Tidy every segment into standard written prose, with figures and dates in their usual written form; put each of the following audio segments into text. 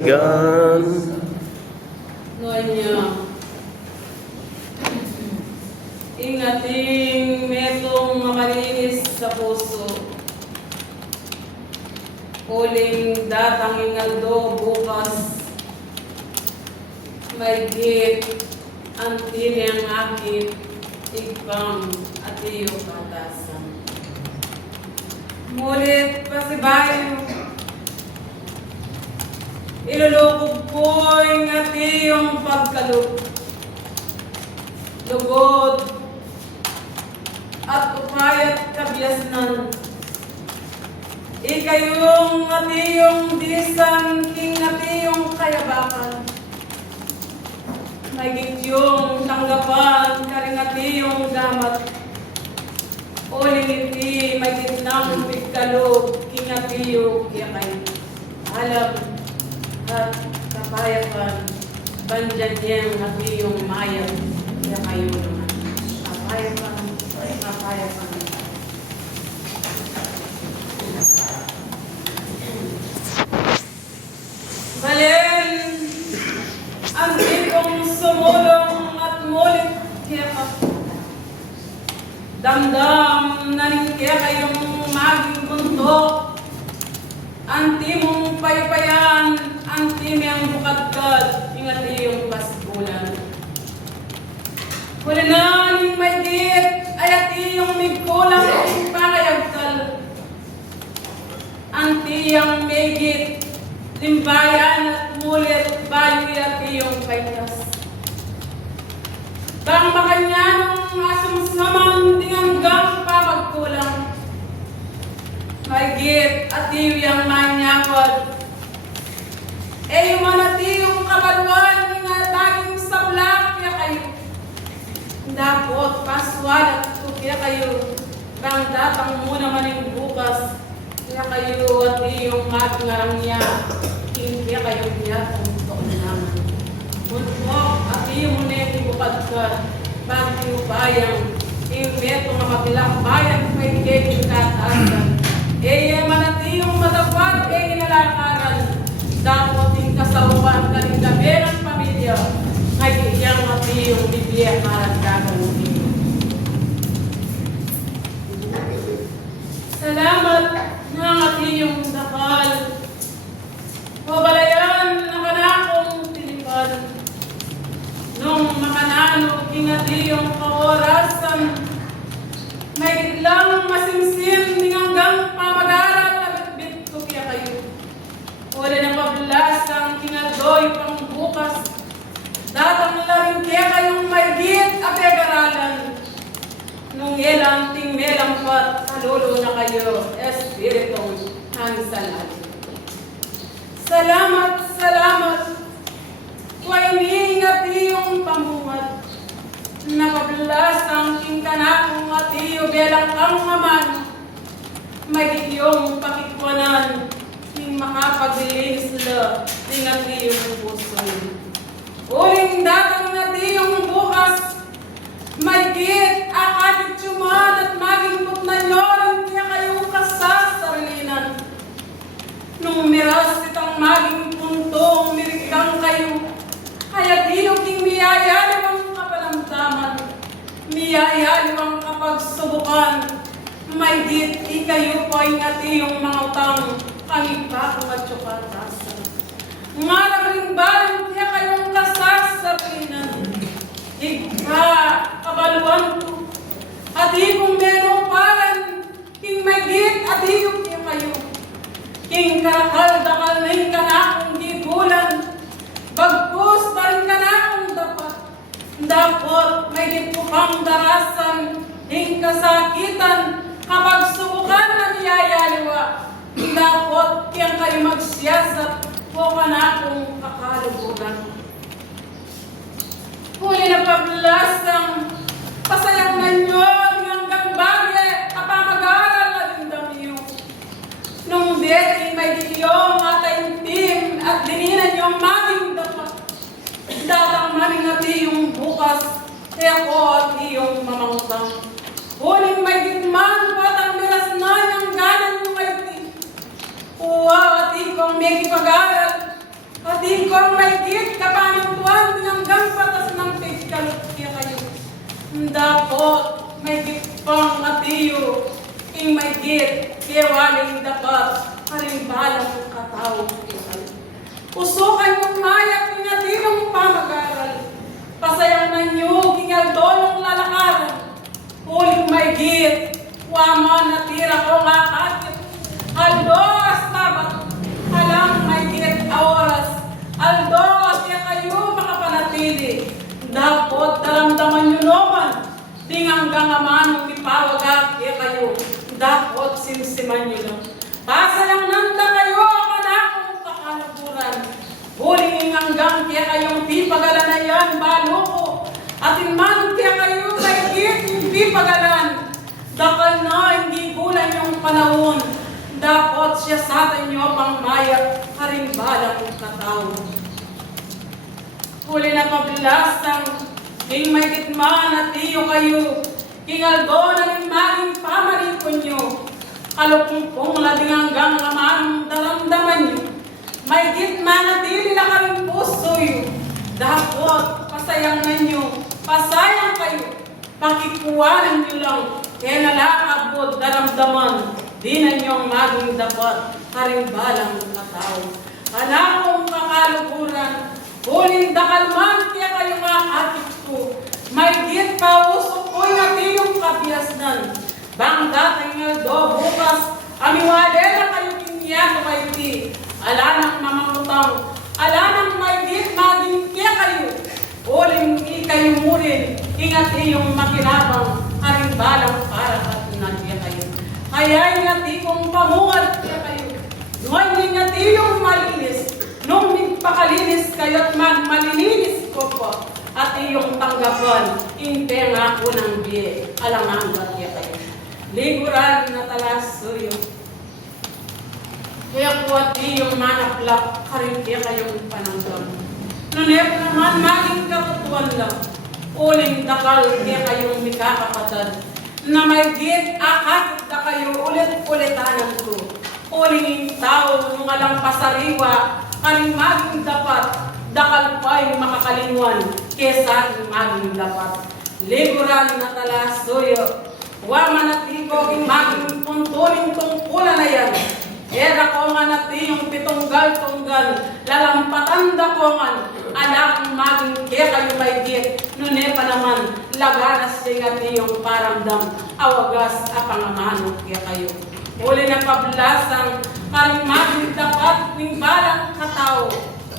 Gan. Nonya. Ingating metong makalinis sa puso. Huling datang ingaldo bukas. May git ang tili ang akit. Igpang at iyo katasan. Mulit pasibayo. Ilulukog ko ingat iyong pagkalug. Lugod at upayat kabyasnan. Ikayong atiyong disan king atiyong kayabakan. Magigit yung tanggapan karing atiyong damat. Uling iti magigit ng pigkalog king atiyong yakay. Alam at kapayapan bandyan niyang atiyong mayang yakayo naman. Kapayapan. Balen, ang ikong sumulong at mulit kaya damdam na rin kaya kayong maging buntok. Ang timong paypayan, ang timing bukadkad, ingat iyong pasbulan. Kulinan may git, ayat iyong migkulang pakayagkal. Ang tiyang may git, limbayan at mulit, bayo at iyong paytas. Bang makanyanong asumsaman, di hanggang pamagkulang. May git at iyong manyakot. E yung at iyong kabaluan, nga taging sablak, kaya kayo. Dapat paswal at kaya kayo. Bang datang muna maning bukas, kaya kayo at iyong matingarang niya. Kaya kayo niya kung toon naman. Muntok at iyong ulit ibukad ka. Bang tinubayang, iyong meto nga matilak bayang may giging kataasan. E man at iyong matapad, e inalakaran. Dapat yung kasawapan ka rin gabi ng pamilya. Ay iyang at iyong bibiyang maragdagan mo iyo. Salamat ng at iyong dakal. Pabalayan na kanakong tilipan. Nung makanano kinat iyong kaorasan. May lang masimsim ning hanggang pamag-aral at bit ko kaya kayo. Wala na pablasang kinadoy pang bukas. Datang na rin kaya kayong may git at egaralan. Nung ilang tingmelang pat, kalulo na kayo, espiritong hangsalan. Salamat, salamat, at iyong pamungad. Napablasang kingkanakong at iyo belang kang aman. May iyong pakikwanan, ning makapaglinis la, ning at iyong puso. Uling datang na iyong bukas, may git, akadit tsuman at maging putnanyoran niya kayong kasasarilinan. Nung miras itang maging puntong mirikang kayo, kaya iyong king miyayali ang kapalamdaman, miyayali ang kapagsubukan, may git, ikayo po ay at iyong mga utang, pangipakong at tsukatasan. Nga naglimbalan kaya kayong kasasarilinan. Ika, kabaluan ko, at ikong menuparan, king magit at iyong niya kayo. King karakal-dakal na yung kanakong gigulan, bagpus pa rin kanakong dapat. Dapat may gito pang darasan, ing kasakitan, kapag subukan na niyayaliwa. Dapat kiyang kayo magsiyasat, po kanakong kakalubugan. Huli na pablasang, pasayang na nyo, hanggang bagay, kapamag-aral na din damiyo. Nung deti may diyong atay tim, at dininan yung maging dapat. Datang maning at iyong bukas, kaya ko at iyong mamangutang. Huling may gitman, patang biras na yung ganan yung may tim. Uwa at ikong may ipag-aral, at Dapot may gitpang atiyo, ing may git, kewaling dapat, halimbalang katao. Usukan yung mayak, ing atinong pamag-aral, pasayang nanyo, ing aldolong lalakaran, uling may git, wama natira ko makakit, aldos tabat, alang may git oras, aldos ya kayo makapanatili, dapot daramdaman nyo naman, ding hanggang amanong ipawagag ya kayo, dapot simsiman nyo lang. Pasayang nanda kayo, kanakong kakalaburan, huling hanggang kaya kayong pipagalan na yan, balo ko, at inmanong kaya kayo kaigit yung pipagalan, dakal na hindi gulan yung panahon, dapot siya sa atin nyo pang mayak, karimbala kong katao. Huli na pabilasang, king may gitman at iyo kayo, king aldo na rin maging pamarikon nyo, kalupong lading hanggang aman daramdaman nyo, may gitman at dili na karing puso yun, dapot pasayang na nyo, pasayang kayo, pakikuwanan nyo lang, kaya nalakabot daramdaman, di na nyong maging dapat, karimbalang katao. Anakong kakalukuran, huling dakalman kaya kayo makakit ko, may git pausok ko'y natiyong kabiasnan, bang dating ngaldo bukas, amiwadera kayo kinyan may di, alanang mamangutang, alanang may git maging kaya kayo, huling ikayo murin, ingat iyong makinabang, karimbalang para katunan kaya kayo. Kaya ingati kong pamuhat kaya kayo, nung ingati yung malinis, nung nagpakalinis kayo't magmalilinis ko po, at iyong tanggapan, inte nga ako ng biye, alamanggat kaya kayo. Liguran na talas suyo, kaya po at iyong manaplak, karin kaya kayong pananggam. Nunep naman maging katutuan lang, uling dakal kaya kayong mikakapatad, na may git akakit na kayo ulit-ulitanan ko. Uling tao nung alang pasariwa, karing maging dapat, dakal pa'y makakalinwan, kesa maging dapat. Liguran na talas suyo, wama natiko king maging puntuling tungkulan na yan. Era ko nga nati yung pitunggal-tunggal, lalampatan da ko nga, anak maging kaya kayo may git, nune pa naman, laganas singati yung paramdam, awagas apangamanok kaya kayo. Uli na pablasang, karing maging dapat, ning balang katao,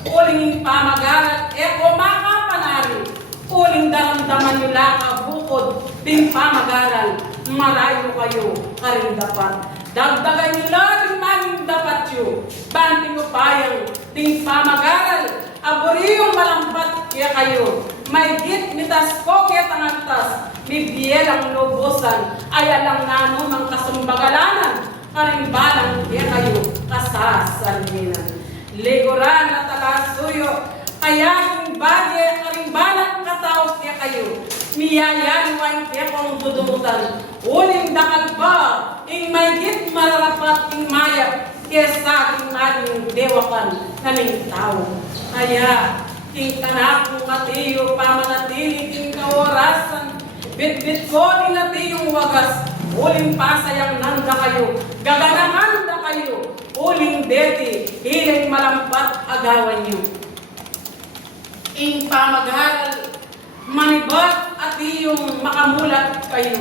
uling pamagarat, eko makapanari, uling daramdaman nyo laka bukod, ting pamagaran, marayo kayo, karing dapat. Dagdagan nyo lang maging dapat yun. Banting upayang, ting pamagaral, aburi yung malampat kaya kayo. May git mitas ko kaya tangantas, bibiyel ang lubusan, ay alang nano ng kasumbagalanan, karimbalang kaya kayo, kasasanginan. Liguran na talasuyo, kaya yung bagay, karimbalang katao kaya kayo. Miyayan wang kaya kong dudumutan, uling dakal ba, ing may git mararapat ing maya, kesa ing aling dewakan kaning tao. Kaya, ing kanakong katiyo, pamanatili ing kaorasan, bit-bit ko ing natiyong wagas, uling pasayang nanda kayo, gaganangan na kayo, uling deti, hiling malampat agawan nyo. Ing pamagharal, manibat at iyong makamulat kayo.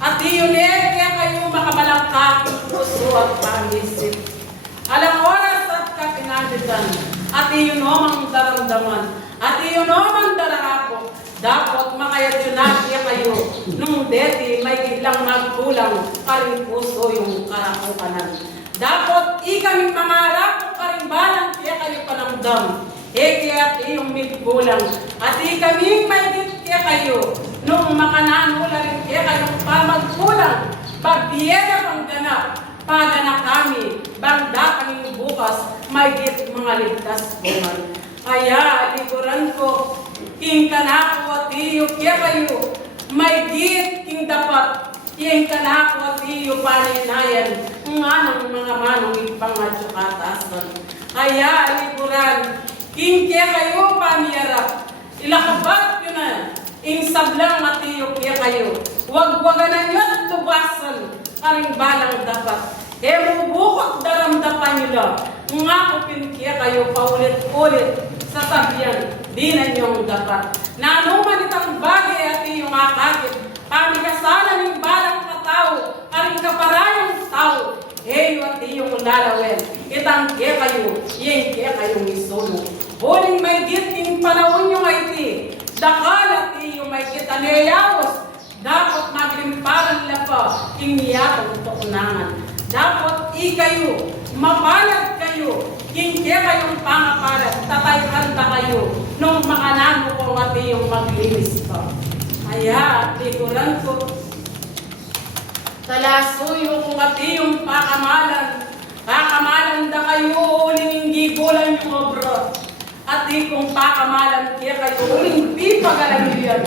At iyon kaya kayo makabalangka puso at pangisip. Alang oras at kapinanditan, at iyon omang daramdaman, at iyon omang darahako, dapat makayadunat kaya kayo, nung deti may biglang magkulang, karing puso yung karakukanan. Dapat ikaming mangarap, karing balang kaya kayo panamdam, kaya iyong migkulang, at ikaming may git kaya kayo, nung makananula rin kaya kayong pamagkulang, pagbiyera pang ganap, paganak kami, bangda kaming bukas, may git mga ligtas kuman. Kaya liguran ko, king kanako at iyo kaya kayo, may git king dapat, king kanako at iyo paninayan, nga ng mga manong ipangadyo kataasan. Kaya liguran, king kaya kayo pamiyarap, ilakabat yun na, sablang at iyo kaya kayo. Wag-waganan nyo at tubasan, karing balang dapat. Mubukot daramdapan nyo lang, nga kupin kaya kayo paulit-ulit sa tabiyan, di na nyong dapat. Nanuman itang bagay at iyong akakit, pamikasalan ng balang katao, karing kaparayang tao, at iyong lalawin, itang kaya kayo, yung kaya kayong isulo. Huling may giting panahon nyo ngayti, dakal at iyong may kitanayawos, dapat maglimparan lapa, iniyatong tukunanan. Dapat ikayo, mapalad kayo, hindi kayong pangapalat, tatayhanda kayo, nung makanano ko at iyong maglinis pa. Kaya, likuran ko, talasuyo kung at iyong pakamalan da kayo, uling hindi gulan yung obra. At ikong pakamalan kaya kayo, uling pipagalan nyo yan.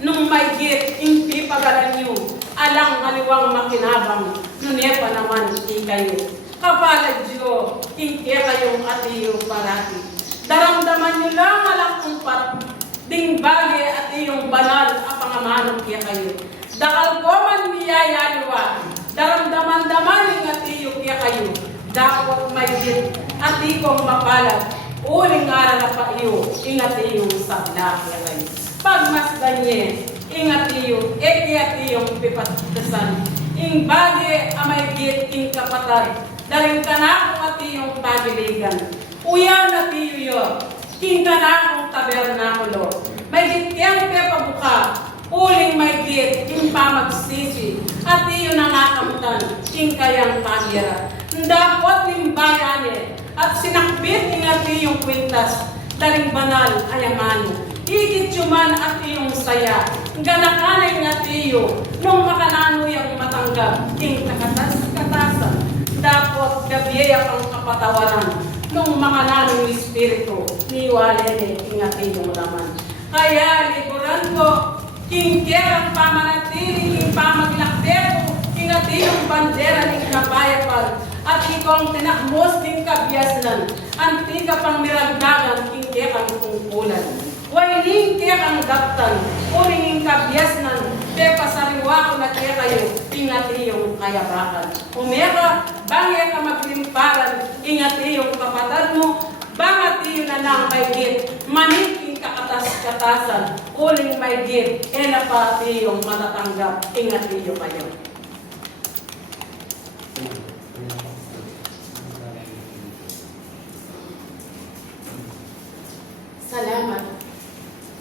Nung may git, hindi pagalan nyo, alang aliwang makinabang, nunepa naman hindi kayo. Kapalad nyo, hindi kayong atiyo parati. Daramdaman nyo lang alang kumpat, ding bagay at iyong banal at pangamanong kaya kayo. Dakal ko man niyayaliwa, daramdaman-daman ng atiyo kaya kayo. Dapat may git at ikong mapalad, uling aral na pa iyo, ingat iyong sabla kaya kayo. Pagmasdan niya, ingat iyo, kaya iyong pipatasan. Ing bagay amay git ing kapatad, daring kanakong at iyong pagiligan. Uyan at iyo, king kanakong tabernakulo. May git kiyang pepabuka, uling may git ing pamagsisi, at iyo nangakamtan, king kayang pagira. Dapat ning bayani, at sinakbit ing at iyong kwintas, daring banal ayamano. Higit yuman at iyong saya, ganakanay nga tiyo, nung makanano yung matanggap, king katasan, dapat gabiyaya pang kapatawaran, nung makanano yung espiritu, niwalene, king at iyong laman. Kaya likuran ko, king kerang pamanatili, king pamaglakdero, king at iyong bandera, king kapayapan, at ikong tinakmos king kabyasnan, antika pang miragdagan, king kerang tungkulan. Wailing kaya kang daptan, uring kabyasnan, pepa sariwa ko na kaya kayo, ingat iyong kayabakan. Umeka, bangya ka maglimparan, ingat iyong kapatad mo, bangat iyo na lang may git, maniking kaatas-katasan, uling may git, na pa iyong matatanggap, ingat iyo kayo. Salamat.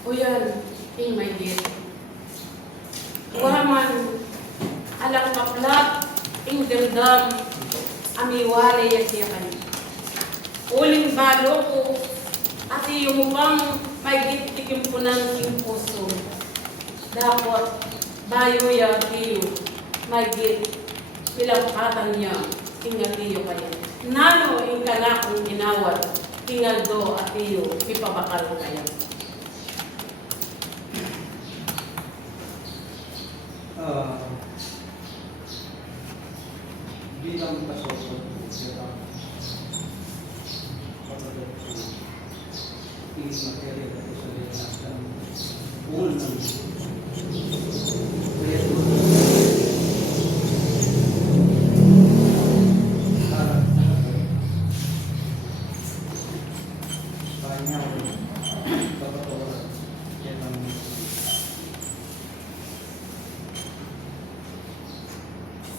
Uyan, ing may git. Waman, alang kaplat, ing dendam, amiwari yasiyakan. Uling balo ko, at iyong upang may git ikimpunan ing puso. Dapat, bayo ya tiyo, may git, pilapatan niya, ingat iyo kayo. Nano ing kanakong ginawat, tingaldo at iyo, ipabakal kayo. Bilang kasosok po siya kapatid ko material ito sa linas ng unang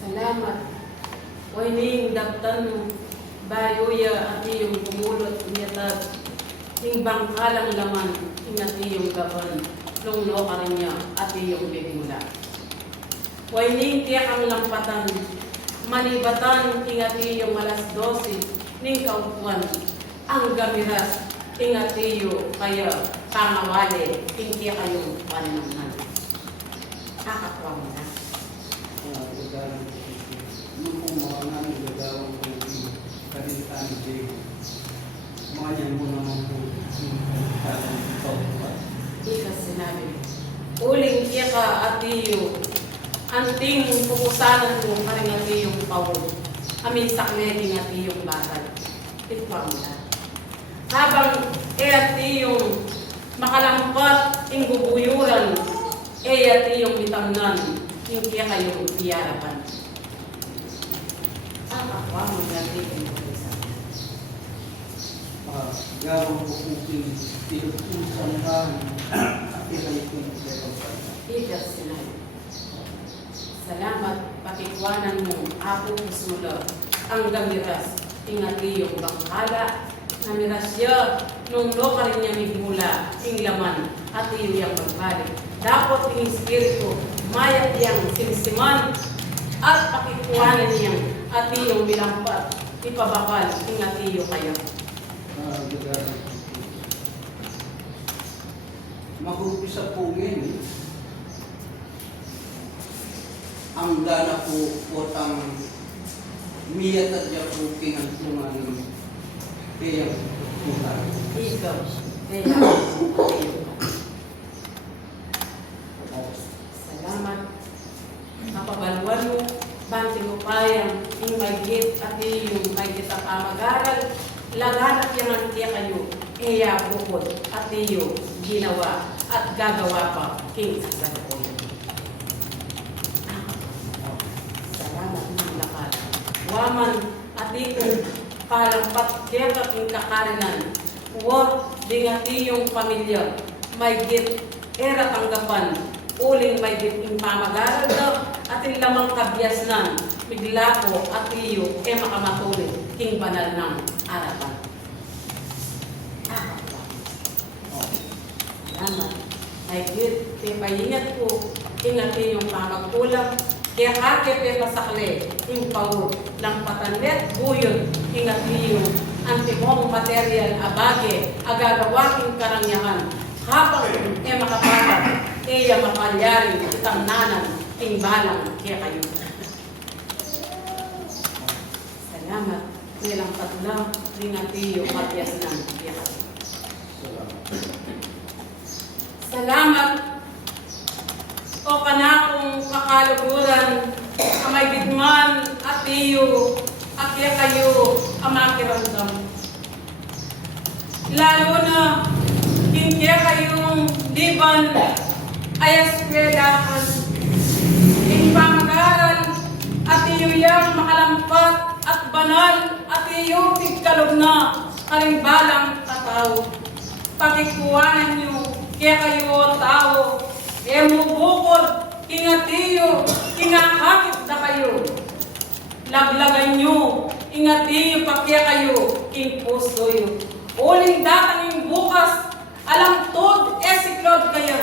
Salamat. O ining daptan mo, bayoya at iyong kumulot niyatag, ing bangkalang laman, ingat iyong gaban, lunglo ka rin niya at iyong bigmula. O ining tiyak ang lampatan, manibatan, ingat iyong alas 12, ning kaupuan, ang gamiras, ingat iyo, kaya pangawali, hindi kayong pananaman. Kakatwa mo na. nung kung mga namin gagawang kong karintaan ni Diego. Mga niyan mo naman po karintaan ni Paulo. Ika sinabi, uling iya ka atiyo, anting pupusanan mo karing atiyong Paulo, amin sakleging atiyong batay. Itwang na. Habang atiyong makalampat ing gubuyuran, at iyong mitangnan, hindi kayo iyarapan. Ang ako ang natin ang Gawang ko kung pinutusan ka at ilay ko yung pinagpapan. Peter Sinay. Salamat, patikwanan mo, ako pusula, ang gamiras, ingati yung bangkala, namiras siya, nung no ka rin niya migmula, ing laman, at iyo yung magbalik. Dapat yung espiritu, mayat yang sinisiman, at pakikuhanan niyang, at iyong bilampat, ipabakal, ingati iyo kayo. Mag-umpisa po ngayon, ang dana po ang miyat at niya po pinagtungan kaya putar. Ikaw, kaya, salamat. Napabaluan mo, banting upayang, yung may git at yung may git at mag-aral, laganap yung tiya kayo, kaya bukod at iyo ginawa at gagawa pa king sa sasakoy. Salamat ng lakas. Waman at ikong palampat kaya kaking kakarinan. Huwag dingati yung pamilya. May git, era tanggapan. Uling may git yung pamag-aral daw at yung lamang kabyasnan. Bigla ko at iyo makamatuloy king banal ng arapan. Salamat. Ay git, paingat ko, ingatin yung pamagkulang, kaya hake pasakle, yung pawod, ng patanlet, buyon, ingatin yung antimong material, abage, agagawaking karangyahan, habang makapatag, mapalyaring, itamnanan, tingbalang, kaya kayo. Salamat. Nilang patulaw, ingatin yung katyas ng kaya kayo. Salamat o kanakong kakaluguran, amay gitman at iyo, akya kayo amakiramdam. Lalo na, hindi kayong diban ay eskwelahan. Yung pamag-aral at iyo yang makalampat at banal at iyo tigkalog na karimbalang katao. Pakikuhanan niyo kaya kayo tao, mubukod, ingatiyo, kinakakit na kayo. Laglagan nyo, ingatiyo pa kaya kayo, king puso yun. Uling datang yung bukas, alang tod, siklod kayo.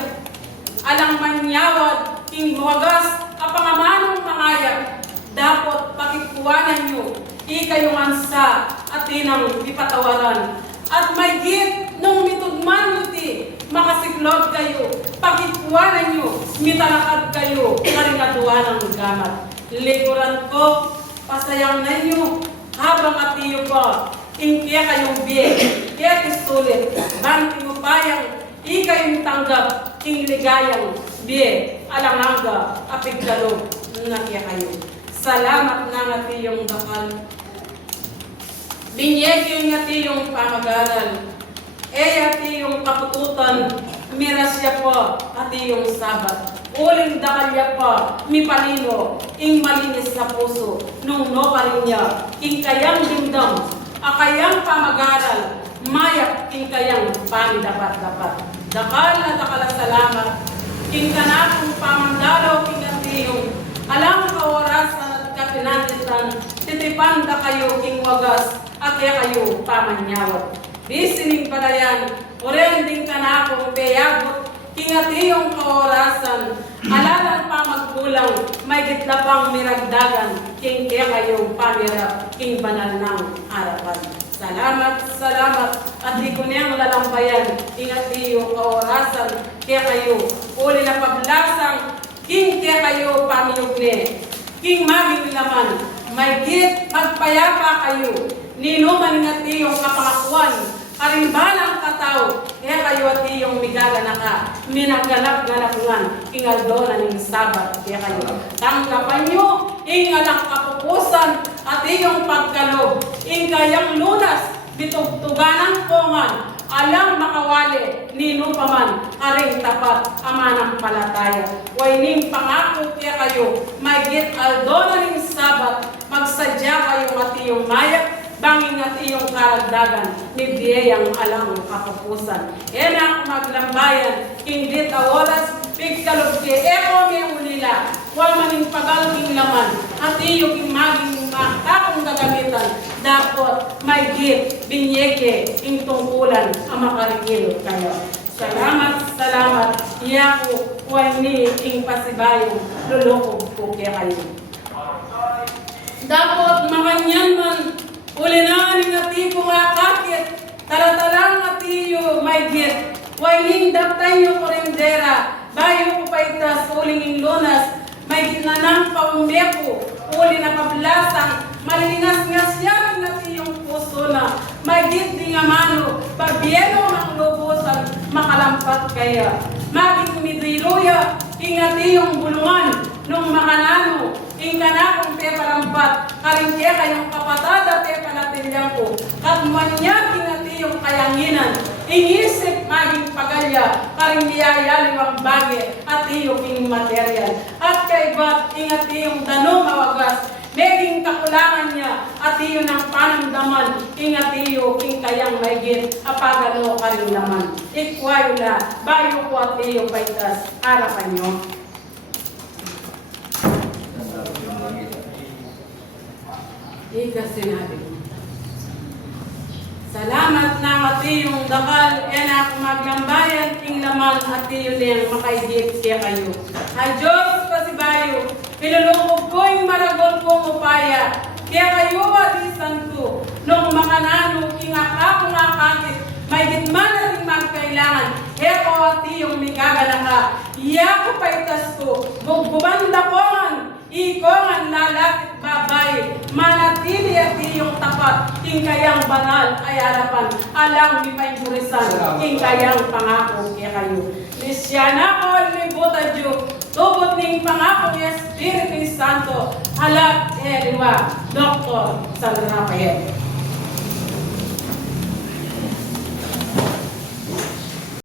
Alang manyawad, king wagas, kapangamanong pangayag. Dapat pakikuhanan nyo, ikayong ansa, at tinang ipatawaran. At may git, nung mitugman yuti, makasiklod kayo, pakikuhanan nyo, mitalakad kayo, karingatuan ng gamat. Likuran ko, pasayang na nyo, habang atiyo pa, ingkaya kayong biye, kaya tistulit, banting upayang, ikayong tanggap, king ligayang biye, alanganga, apigkalog, nakya kayo. Salamat na atiyong dakal. Binyeg yung atiyong pamag-aral. Atiyong kapututan, mirasya po, atiyong sabat. Uling dakalya pa, mi palino, ing malinis sa puso, nung no pa rin niya, ing kayang dingdam, akayang pamag-aral, mayak ing kayang pamidapat-dapat. Dakal na dakal salamat, ing kanakong pamandalo, ing atiyong, alam kaorasan at katinanitan, titipan da kayo, ing wagas, at kaya kayo pamanyawat. Bisining palayan, orending kanakong peyabot, kingatiyong kaorasan, alalang pa magkulang, may gitlapang miragdagan, king kaya kayong pamirap, king banal ng harapan. Salamat, salamat, at di ko niyang lalambayan, kingatiyong kaorasan, kaya kayo, uli na pablasang, king kaya kayo pamiyugne, king maging laman, may git, magpayapa kayo, ninuman nga tiyong kapangakuan, karimbalang katao, kaya kayo at tiyong migaganaka, minaganap-ganapungan, ingaldo na ning sabat, kaya kayo. Tanggapan nyo, ingalang kapupusan, at iyong pagkalog, ingkayang lunas, bitugtuganan kongan, alang kawali, nino pa man, aring tapat, amanampalataya. Way ning pangako kaya kayo, magit aldo na ning sabat, magsadya kayo at iyong mayak, banging at iyong karagdagan, ni biyayang alang kapupusan. Ena maglambayan, hindi taworas, pigkalog ki eko mi ulila, wal maning pagalking laman, at iyong maging makakong gagamitan, dapat may git, binyeke, ing tungkulan, ang makarikilo kayo. Salamat, salamat, iyako, huwag ni ing pasibayong, lulukog ko kaya kayo. Dapat makanyan man, uli na ning ati ko nga kakit, taratalang atiyo may git, huwag ning daptay nyo korendera, bayo ko paitas, uling ing lunas, may ginanang paumeko, uli na pablasang, malilingas-ngas yan na iyong puso na, may git di nga mano, pabiyelo ng lubusan, makalampat kaya. Maging midiluya, ingati yung bulungan, nung makanano, ingana kong peparampat, karingkya kayong kapatada pepanatilyan ko, katmanya ingati yung kayanginan, ingisip maging pagalya, karingyaya liwang bagay, at iyong ing material. At kaibat, ingati yung dano mawagas, meging kakulangan niya, at iyo ng panamdaman, ingat iyo, king kayang maigit, apagano ka rin naman. Ikwayo na, bayo ko at iyo paitas, harapan nyo. Ika sinabi. Salamat na at iyong dakal, enak maglambayan, king laman at iyo niyang makaigit siya kayo. Ay Diyos, pasibayo, pilulungkog ko yung maragol kong upaya, kaya kayo adisan ko, nung makanano, ingaka kong akakit, may gitman na rin magkailangan, eko at iyong migagana ka, iya ko paitas ko, bugbubanda kongan, ikongan lalakit babay, manatili at iyong tapat, king kayang banal ay harapan, alang di paiburisan, king kayang pangako kaya kayo. Lisyana ko, libuta Diyo, tubot ning pangako ni Espiritu Santo, halat, Dr. San Rafael.